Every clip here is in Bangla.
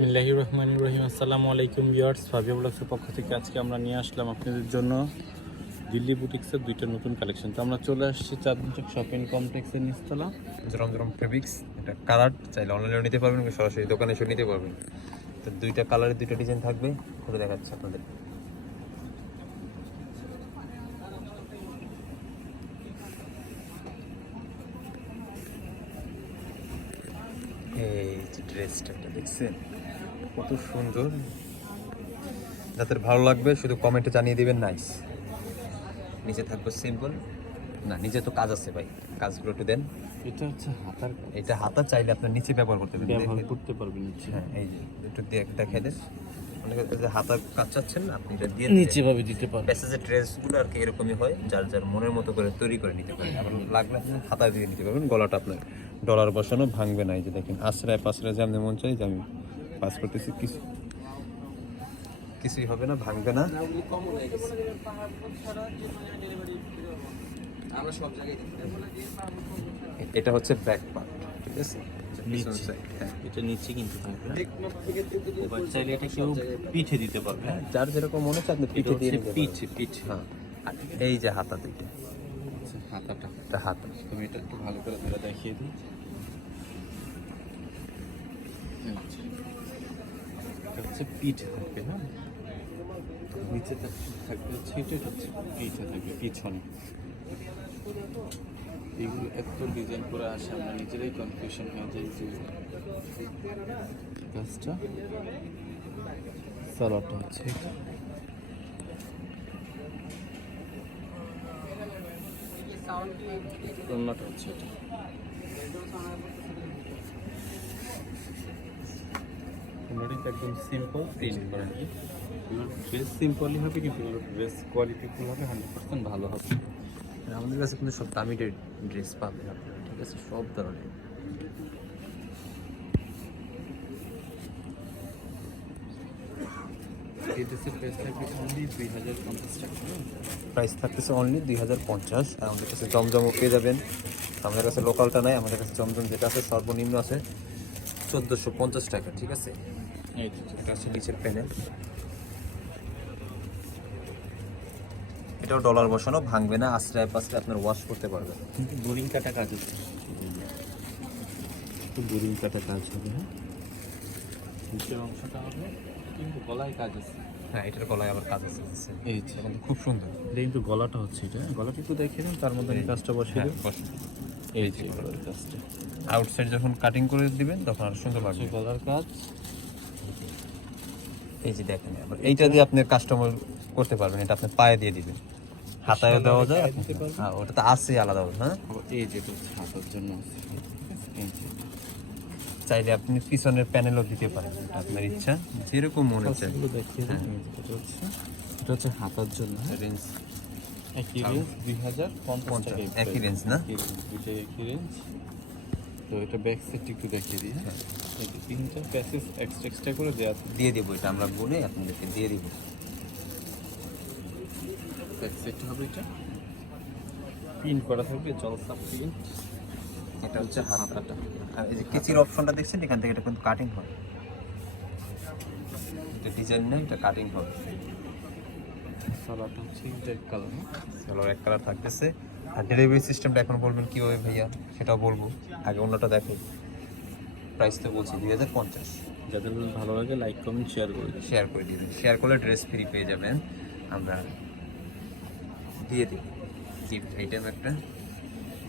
বিসমিল্লাহির রহমানির রহিম। আসসালামু আলাইকুম ভিউয়ার্স, ফাবিয়া ব্লগসের পক্ষ থেকে আজকে আমরা নিয়ে আসলাম আপনাদের জন্য দিল্লি বুটিক্সের দুইটা নতুন কালেকশন। তো আমরা চলে আসছি চাঁদমচক শপিং কমপ্লেক্সের নিচতলা। জরম জরম ফেব্রিক্স, এটা কালার, চাইলে অনলাইনেও নিতে পারবেন, সরাসরি দোকানে এসে নিতে পারবেন। তো দুইটা কালারের দুইটা ডিজাইন থাকবে খুলে দেখাচ্ছি আপনাদের। এই যে ড্রেসটা দেখছেন কত সুন্দর। যাদের ভালো লাগবে শুধু কমেন্টে জানিয়ে দিবেন নাইস নিচে থাকবে সিম্পল না নিজে তো কাজ আছে ভাই কাজগুলো একটু দেন। এটা হচ্ছে হাতার এটা হাতা চাইলে আপনার নিচে ব্যবহার করতে পারবেন ব্যবহার করতে পারবেন নিচে। হ্যাঁ এই যে একটু দিয়ে দেখে দেন। অনেকে যে হাতা কাজ চাচ্ছেন আপনি এটা দিয়ে নিচে ভাবে দিতে পারবেন। প্যাসেজের ড্রেসগুলো আর কি এরকমই হয় যার যার মনের মতো করে তৈরি করে নিতে পারেন। আবার লাগলে আপনি হাতা দিয়ে নিতে পারবেন গলাটা আপনার ডলার বসানো ভাঙবে না এই যে দেখেন আশ্রয় পাশ্রয় যেমন মন চাই যে আমি পাস করতেছি কিছু কিছুই হবে না ভাঙবে না। এটা হচ্ছে ব্যাক পার্ট ঠিক আছে? হ্যাঁ। এটা নিচে কিন্তু থাকবে চাইলে এটা কেউ পিঠে দিতে পারবে হ্যাঁ? যার যেরকম মনে হচ্ছে আপনি পিঠে দিয়ে পিঠে পিঠে। হ্যাঁ। এই যে হাতা দুইটা আচ্ছা, হাতাটা। এটা হাতা। তুমি এটা একটু ভালো করে ধরে দেখিয়ে দিই। আচ্ছা। এটা হচ্ছে পিঠে থাকবে হ্যাঁ নিচে থাকবে হচ্ছে এটা হচ্ছে পিঠে থাকবে পিছনে। এগুলো এত ডিজাইন করে আসে আমরা নিজেরাই কনফিউশন হয়ে যাই যে কাজটা সালোয়ারটা হচ্ছে এটা। অন্যটা হচ্ছে এটা। একদম সিম্পল প্রিন্ট করা ড্রেস সিম্পলই হবে কিন্তু ড্রেস কোয়ালিটি ফুল হবে হান্ড্রেড পার্সেন্ট ভালো হবে। আমাদের কাছে কিন্তু সব দামি ড্রেস পাবেন আপনারা ঠিক আছে? সব ধরনের এই ড্রেসের প্রাইস থাকতেছে অনলি দুই হাজার পঞ্চাশ। আর আমাদের কাছে জমজমও পেয়ে যাবেন। আমাদের কাছে লোকালটা নাই আমাদের কাছে জমজম যেটা আছে সর্বনিম্ন আছে চোদ্দোশো পঞ্চাশ টাকা ঠিক আছে? এটা হচ্ছে নিচের প্যানেল এটাও ডলার বসানো ভাঙবে না আশ্রয় পাশে আপনার ওয়াশ করতে পারবেন। কিন্তু বোরিং কাটা কাজ আছে। বোরিং কাটা কাজ হবে হ্যাঁ নিচের অংশটা হবে। কিন্তু গলায় কাজ আছে। হ্যাঁ এটার গলায় আবার কাজ আছে এই কিন্তু খুব সুন্দর। এটা কিন্তু গলাটা হচ্ছে এটা। গলাটা একটু দেখিয়ে দিন তার মধ্যে কাজটা বসিয়ে হ্যাঁ বসে। এই যে গলার কাজটা। আউটসাইড যখন কাটিং করে দিবেন তখন আর সুন্দর লাগবে। গলার কাজ। এই যে দেখেন আবার এইটা দিয়ে আপনি কাস্টমার করতে পারবেন এটা আপনি পায়ে দিয়ে দিবেন। হাতায়ও দেওয়া যায়। হ্যাঁ ওটা তো আছে আলাদা হ্যাঁ? এই হচ্ছে হাতার জন্য আছে? এই যে। চাইলে আপনি পিছনের প্যানেলও দিতে পারেন আপনার ইচ্ছা যেরকম মনে হচ্ছে কাজগুলো দেখিয়ে দিন এই যে এটা হচ্ছে হাতার জন্য। হ্যাঁ রেঞ্জ একই রেঞ্জ দুই হাজার পঞ্চাশ একই না? দুইটা একই রেঞ্জ তো এটা ব্যাক সাইড একটু দেখিয়ে দিই হ্যাঁ। তিনটা প্যাসেজ এক্সট্রা এক্সট্রা করে দেওয়া দিয়ে দিব এটা আমরা বলে আপনাদেরকে দিয়ে দিব। ব্যাক সাইডটা হবে এটা। প্রিন্ট করা থাকবে জলসা প্রিন্ট এটা হচ্ছে হাতাটা আর এই যে কেচির অপশনটা দেখছেন এখান থেকে এটা কিন্তু কাটিং হয় এটা ডিজাইন নেই এটা কাটিং হবে। সালাটা হচ্ছে রেড কালার চলো এক কালার থাকতেছে। আর ডেলিভারি সিস্টেমটা এখন বলবেন কীভাবে ভাইয়া? সেটাও বলব। আগে অন্যটা দেখো। প্রাইস তো বলছি দুই হাজার পঞ্চাশ। যাদের ভালো লাগে লাইক কমেন্ট শেয়ার করে শেয়ার করে দিবেন। শেয়ার করলে ড্রেস ফ্রি পেয়ে যাবেন। আমরা দিয়ে দিই। গিফট আইটেম একটা।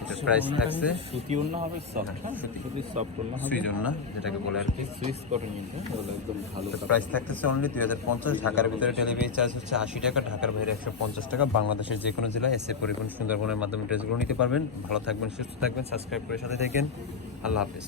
এটা প্রাইস থাকছে সুতি ওড়না হবে সফট হ্যাঁ, হ্যাঁ? সুতি। সফট ওড়না হবে। সুইজ না যেটাকে বলে আর কি। সুইস কটন এটা ওগুলো একদম ভালো প্রাইস থাকতেছে অনলি দুই হাজার পঞ্চাশ ঢাকার ভিতরে ডেলিভারি চার্জ হচ্ছে আশি টাকা ঢাকার বাইরে একশো পঞ্চাশ টাকা। বাংলাদেশের যে কোনো জেলায় এসে পরিবহন সুন্দরবনের মাধ্যমে ড্রেসগুলো নিতে পারবেন। ভালো থাকবেন সুস্থ থাকবেন সাবস্ক্রাইব করে সাথে থাকেন। আল্লাহ হাফিজ।